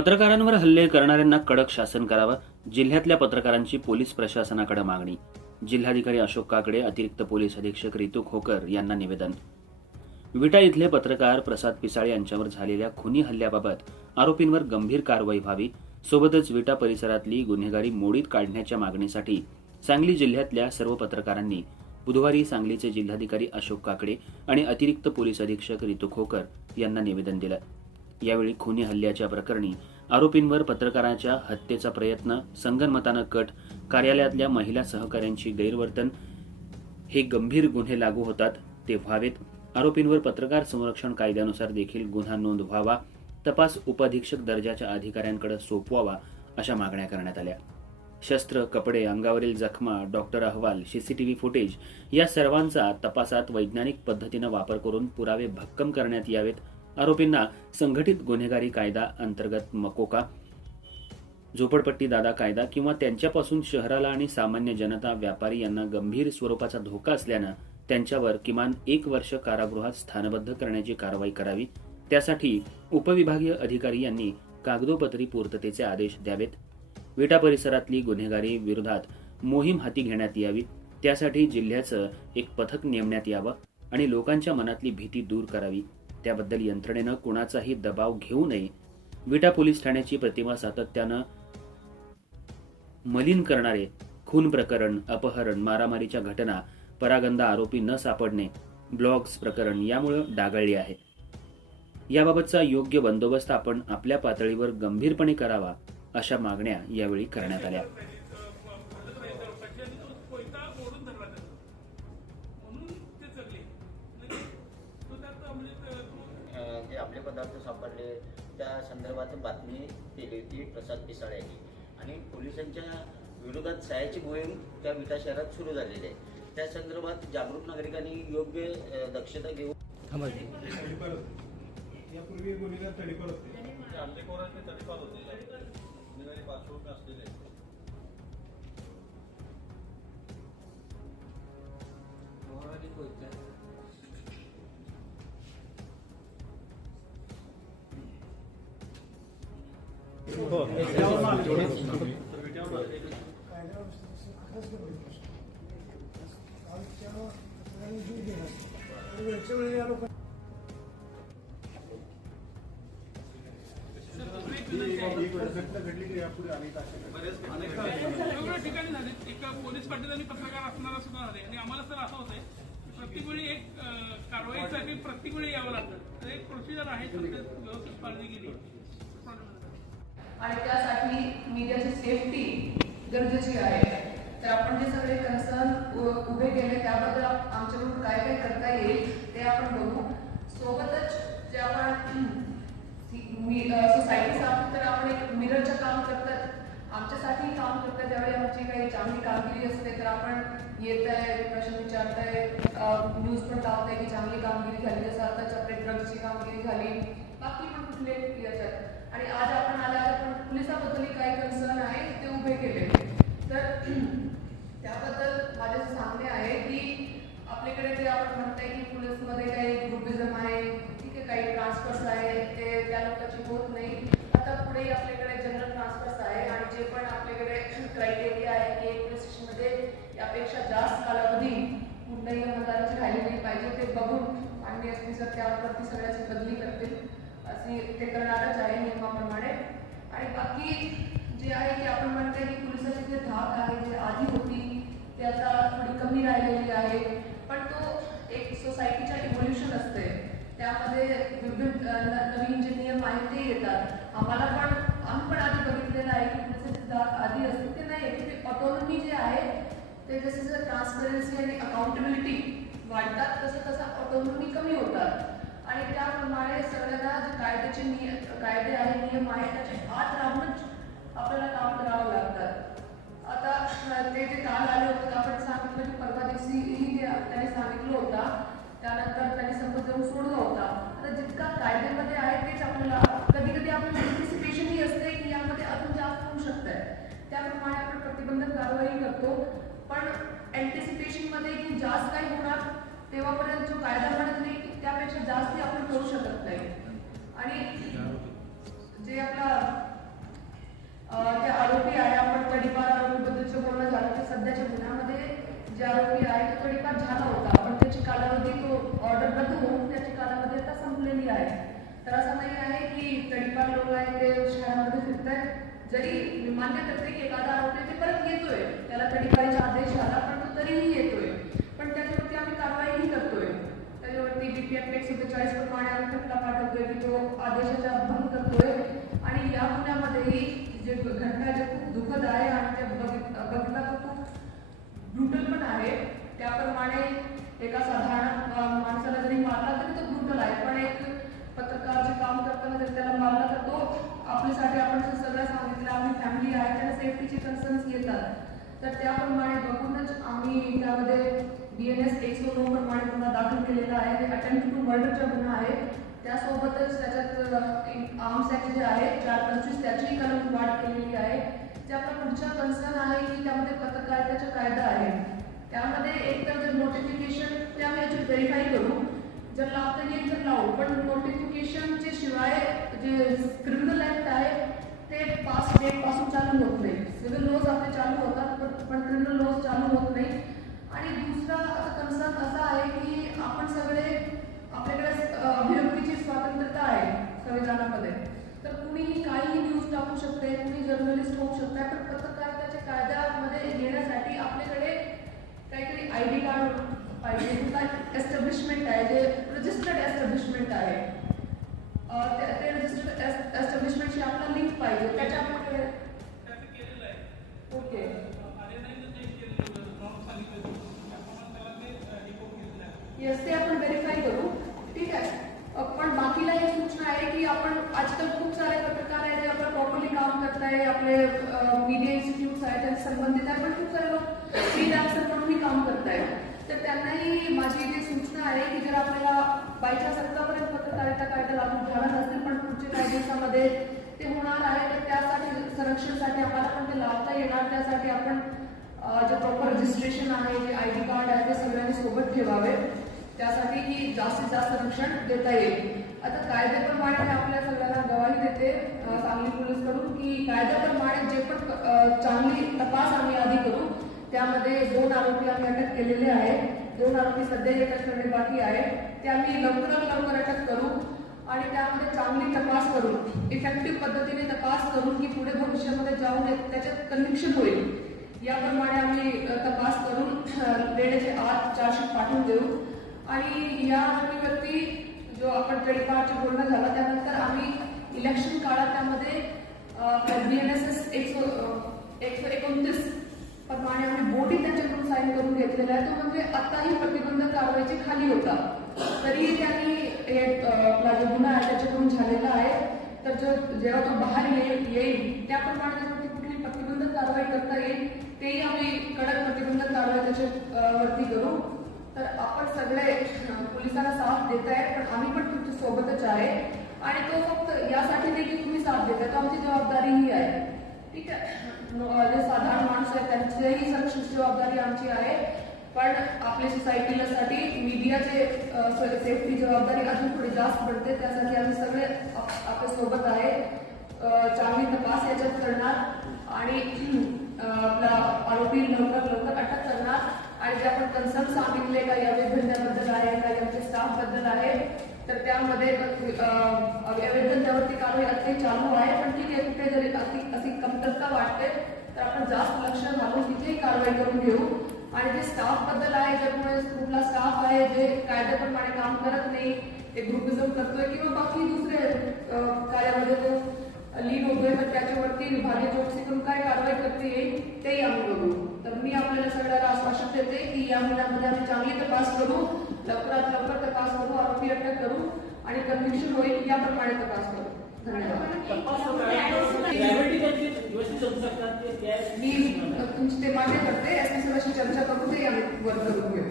पत्रकारांवर हल्ले करणाऱ्यांना कडक शासन करावं, जिल्ह्यातल्या पत्रकारांची पोलीस प्रशासनाकडे मागणी. जिल्हाधिकारी अशोक काकडे, अतिरिक्त पोलीस अधीक्षक रितू खोकर यांना निवेदन. विटा इथले पत्रकार प्रसाद पिसाळे यांच्यावर झालेल्या खुनी हल्ल्याबाबत आरोपींवर गंभीर कारवाई व्हावी, सोबतच विटा परिसरातली गुन्हेगारी मोडीत काढण्याच्या मागणीसाठी सांगली जिल्ह्यातल्या सर्व पत्रकारांनी बुधवारी सांगलीचे जिल्हाधिकारी अशोक काकडे आणि अतिरिक्त पोलीस अधीक्षक रितू खोकर यांना निवेदन दिलं. यावेळी खुनी हल्ल्याच्या प्रकरणी आरोपींवर पत्रकाराच्या हत्येचा प्रयत्न, संगनमतानं कट, कार्यालयातल्या महिला सहकाऱ्यांची गैरवर्तन हे गंभीर गुन्हे लागू होतात ते व्हावेत. आरोपींवर पत्रकार संरक्षण कायद्यानुसार देखील गुन्हा नोंद व्हावा, तपास उपअधीक्षक दर्जाच्या अधिकाऱ्यांकडे सोपवावा अशा मागण्या करण्यात आल्या. शस्त्र, कपडे, अंगावरील जखमा, डॉक्टर अहवाल, सीसीटीव्ही फुटेज या सर्वांचा तपासात वैज्ञानिक पद्धतीनं वापर करून पुरावे भक्कम करण्यात यावेत. आरोपींना संघटित गुन्हेगारी कायदा अंतर्गत मकोका, झोपडपट्टी दादा कायदा किंवा त्यांच्यापासून शहराला आणि सामान्य जनता, व्यापारी यांना गंभीर स्वरूपाचा धोका असल्यानं त्यांच्यावर किमान 1 वर्ष कारागृहात स्थानबद्ध करण्याची कारवाई करावी. त्यासाठी उपविभागीय अधिकारी यांनी कागदोपत्री पूर्ततेचे आदेश द्यावेत. विटा परिसरातली गुन्हेगारी विरोधात मोहीम हाती घेण्यात यावी. त्यासाठी जिल्ह्याचं एक पथक नेमण्यात यावं आणि लोकांच्या मनातली भीती दूर करावी. त्याबद्दल यंत्रणेनं कुणाचाही दबाव घेऊ नये. विटा पोलीस ठाण्याची प्रतिमा सातत्यानं मलिन करणारे खून प्रकरण, अपहरण, मारामारीच्या घटना, परागंदा आरोपी न सापडणे, ब्लॉग्स प्रकरण यामुळे डागळली आहे. याबाबतचा योग्य बंदोबस्त आपण आपल्या पातळीवर गंभीरपणे करावा अशा मागण्या यावेळी करण्यात आल्या. जे आपले पदार्थ सापडले त्या संदर्भात बातमी केली होती प्रसाद पिसाळे यांनी आणि पोलिसांच्या विरोधात सहाय्याची मोहीम त्या विटा शहरात सुरू झालेली आहे. त्या संदर्भात जागरूक नागरिकांनी योग्य दक्षता घेऊन यापूर्वी गुन्हेगार तडीपार होते, हल्लेखोरांचे तडीपार होते, गुन्हेगारी पार्श्वभूमी असलेले वेगवेगळ्या ठिकाणी झाले. एका पोलीस पाटील आणि पत्रकार असणारा सुद्धा झाले आणि आम्हाला तर असं होतंय प्रत्येक वेळी एक कारवाईसाठी प्रत्येक वेळी यावं लागतं. तर एक प्रोसिजर आहे, व्यवस्थित पाळली गेली आणि त्यासाठी मीडियाची सेफ्टी गरजेची आहे. तर आपण जे सगळे कन्सर्न उभे केले त्याबद्दल आमच्याकडून काय काय करता येईल ते आपण बघू. सोबतच जे आपण सोसायटी साफ, तर आपण एक मिररचं काम करतात, आमच्यासाठी काम करतात. ज्यावेळी आमची काही चांगली कामगिरी असते तर आपण येत आहे, प्रश्न विचारताय, न्यूज पण लावताय की चांगली कामगिरी झाली. जसं आता चक्रे ड्रग्सची कामगिरी झाली, बाकी पण कुठले याच्यात. आणि आज आपण आल्यावर आपण पोलिसाबद्दल काही कन्सर्न आहे ते उभे केले. तर त्याबद्दल माझे सांगणे आहे की आपल्याकडे जे आपण म्हणताय की पोलीसमध्ये काही ग्रुपिझम आहे, ठीक आहे, काही ट्रान्सफर्स आहे, ते त्या लोकांची होत नाही. आता पुढे आपल्याकडे जनरल ट्रान्सफर्स आहे आणि जे पण आपल्याकडे क्रायटेरिया आहे की एक पोलीस स्टेशनमध्ये यापेक्षा जास्त कालावधी कुठल्याही मतदाराची राहिली नाही पाहिजे ते बघून माननीय एसपी सर त्यावरती सगळ्याची बदली करतील, असे ते करणारच आहे नियमाप्रमाणे. आणि बाकी जे आहे की आपण म्हणतोय की पोलिसाची जे धाक आहे जे आधी होती ते आता थोडी कमी राहिलेली आहे. पण तो एक सोसायटीच्या इव्होल्युशन असते, त्यामध्ये विविध नवीन जे नियम आहेत ते येतात. आम्ही पण आधी बघितलेलं आहे की पोलिसाची धाक आधी असते ते नाही, की ते ऑटोनॉमी जे आहे ते जसे जसं ट्रान्सपरन्सी आणि अकाउंटेबिलिटी वाढतात तसं तसं ऑटोनॉमी कमी होतात. आणि त्याप्रमाणे सगळ्यांना जे कायदे आहे, नियम आहे त्याच्या आत राहूनच आपल्याला काम करावं लागतात. आता ते जे काल आले होते आपण सांगितलं की परवा दिवशीही ते त्यांनी सांगितलं होता, त्यानंतर त्यांनी संप देऊन सोडला होता. आता जितका कायद्यामध्ये आहे तेच आपल्याला कधी कधी आपल्याला अँटिसिपेशन ही असते की यामध्ये अजून जास्त होऊ शकतंय, त्याप्रमाणे आपण प्रतिबंधक कारवाई करतो. पण अँटिसिपेशनमध्ये की जास्त काही होणार तेव्हापर्यंत जो कायदा म्हणत नाही त्यापेक्षा जास्त आपण करू शकत नाही. आणि जे आपला बेकार लोक आहेत ते शहरामध्ये फिरत आहेत. जरी मी मान्य करते की एखादा आरोपी ते परत येतोय, त्याला तडीपारीचा आदेश आला पण तो तरीही येतोय, पण त्याच्यावरती आम्ही कारवाईही करतोय. त्याच्यावरती BPF 142 प्रमाणे आम्ही खटला पाठवतोय की तो आदेशाचा भंग करतोय. आणि या गुन्ह्यामध्येही जे घटना जे खूप दुःखद आहे आणि ते बघितला तो खूप ब्रुटल पण आहे. त्याप्रमाणे एका साधारण माणसाला जरी मारला तरी तो ब्रुटल आहे, पण एक पत्रकारचे काम करताना जर त्याला मारला तर तो आपल्यासाठी आपण सगळं सांगितलं, आपली फॅमिली आहे, त्याला सेफ्टीचे कन्सर्न्स येतात. तर त्याप्रमाणे बघूनच आम्ही त्यामध्ये BNS 109 प्रमाणे गुन्हा दाखल केलेला आहे. अटेम्प्ट टू मर्डरचा गुन्हा आहे. त्यासोबतच त्याच्यात आर्म्स ॲक्ट जे आहे 425 त्याचीही कलम वाढ केलेली आहे. जे आपला पुढचा कन्सर्न आहे की त्यामध्ये पत्रकारितेचा कायदा आहे. त्यामध्ये एक तर जर नोटिफिकेशन ते आम्ही याची व्हेरीफाय करू, जर लावता येईल तर लावू, पण नोटिफिकेशनचे शिवाय जे क्रिमिनल ॲक्ट आहे ते पास डेट पासून चालू होत नाही. सिव्हिल लॉज आपले चालू होतात पण क्रिमिनल लॉज चालू होत नाही. आणि दुसरा कन्सर्न असा आहे की आपण सगळे आपल्याकडे अभिव्यक्तीची स्वातंत्र्यता आहे संविधानामध्ये, तर कुणीही काहीही न्यूज टाकू शकते, कुणी जर्नलिस्ट होऊ शकते. पण पत्रकारितेच्या कायद्यामध्ये येण्यासाठी आपल्याकडे काहीतरी ID कार्ड पाहिजे, एस्टॅब्लिशमेंट आहे जे रजिस्टर्ड एस्टॅब्लिशमेंट आहे. ते रजिस्टर्ड एस्टॅब्लिशमेंटशी आपला लिंक पाहिजे. त्याच्या आपल्याकडे त्याचं केलेलं आहे. ओके आर्यनाईनं जे केलेलं होतं नॉर्म सांगितलं होतं त्याप्रमाणे त्याला ते रिपोर्ट केलेलं आहे. येस, ते आपण व्हेरीफाय करू. ठीक आहे. पण बाकीला एक सूचना आहे की आपण आजकाल खूप सारे पत्रकार आहेत जे आपण प्रॉपरली काम करताय, आपले मीडिया इन्स्टिट्यूट्स आहेत त्यांचे संबंधित आहे, पण खूप सारे लोक फ्रीलान्सर म्हणूनही काम करतायत. तर त्यांनाही माझी जी सूचना आहे की जर आपल्याला बायचान्स आत्तापर्यंत पत्रकारिता कायदा लागू झाला नसेल पण पुढच्या काही दिवसामध्ये ते होणार आहे, तर त्यासाठी संरक्षणासाठी आम्हाला पण ते लावता येणार. त्यासाठी आपण जे प्रॉपर रजिस्ट्रेशन आहे, जे ID कार्ड आहे ते सगळ्यांनी सोबत ठेवावे. त्यासाठी की जास्तीत जास्त संरक्षण देता येईल. आता कायद्याप्रमाणे मी आपल्या सगळ्यांना गवाही देते सांगली पोलीसकडून की कायद्याप्रमाणे जे पण चांगली तपास आम्ही आधी करू. त्यामध्ये 2 आरोपी आम्ही अटक केलेले आहे. 2 आरोपी सध्याही अटक करणे बाकी आहे. ते आम्ही लवकरात लवकर अटक करू आणि त्यामध्ये चांगली तपास करून, इफेक्टिव्ह पद्धतीने तपास करून की पुढे भविष्यामध्ये जाऊन त्याच्यात कन्व्हिक्शन होईल याप्रमाणे आम्ही तपास करून वेळेच्या आत चार्जशीट पाठवून देऊ. आणि या व्यक्ती जो आपण तडीपारचे बोलणं झालं त्यानंतर आम्ही इलेक्शन काळात त्यामध्ये BNSS 129 प्रमाणे आम्ही बोटी त्याच्याकडून साईन करून घेतलेला आहे. तो म्हणजे आताही प्रतिबंधक कारवाईची खाली होता, तरीही त्यांनी आपला जो गुन्हा आहे त्याच्याकडून झालेला आहे. तर जेव्हा तो बाहेर येईल त्याप्रमाणे त्याच्यावरती कुठली प्रतिबंधक कारवाई करता येईल तेही आम्ही कडक प्रतिबंधक कारवाई त्याच्यावरती करू. तर आपण सगळे पोलिसांना साथ देत आहे, पण आम्ही पण तुमच्या सोबतच आहे. आणि तो फक्त यासाठी नाही की तुम्ही साथ देताय, तो आमची जबाबदारीही आहे. ठीक आहे. जे साधारण माणसं आहेत त्यांचीही संरक्षणाची जबाबदारी आमची आहे, पण आपल्या सोसायटीसाठी मीडियाचे सेफ्टी जबाबदारी अजून थोडी जास्त पडते. त्यासाठी आम्ही सगळे आपल्या सोबत आहे. चांगली तपास याच्यात करणार आणि आपला आरोपी लवकर अटक करणार. आणि जे आपण कन्सर्न सांगितले काही अवैध धंद्याबद्दल आहे, काही आमच्या स्टाफबद्दल आहे, तर त्यामध्ये अवैध धंद्यावरती कारवाई अगदी चालू आहे. पण ठीक आहे, कुठे जरी अशी कमतरता वाटते तर आपण जास्त लक्ष घालून तिथेही कारवाई करून घेऊ. आणि जे स्टाफबद्दल आहे, जर कुठला स्टाफ आहे जे कायद्याप्रमाणे काम करत नाही, ते ग्रुपिझम करतोय किंवा बाकी दुसरे कार्यामध्ये तो लीड होतोय, तर त्याच्यावरती विभागीय चौकशी करून काय कारवाई करता येईल तेही आम्ही बघू. तर मी आपल्याला सगळ्याला आश्वासन देते की या मुलांमध्ये आम्ही चांगली तपास करू, लवकरात लवकर तपास करू, आरोपी अटक करू आणि कन्व्हिक्शन होईल याप्रमाणे तपास करू. धन्यवाद. मी तुमची ते मान्य करते. SP सरांशी चर्चा करून ते आम्ही वर करून घेऊ.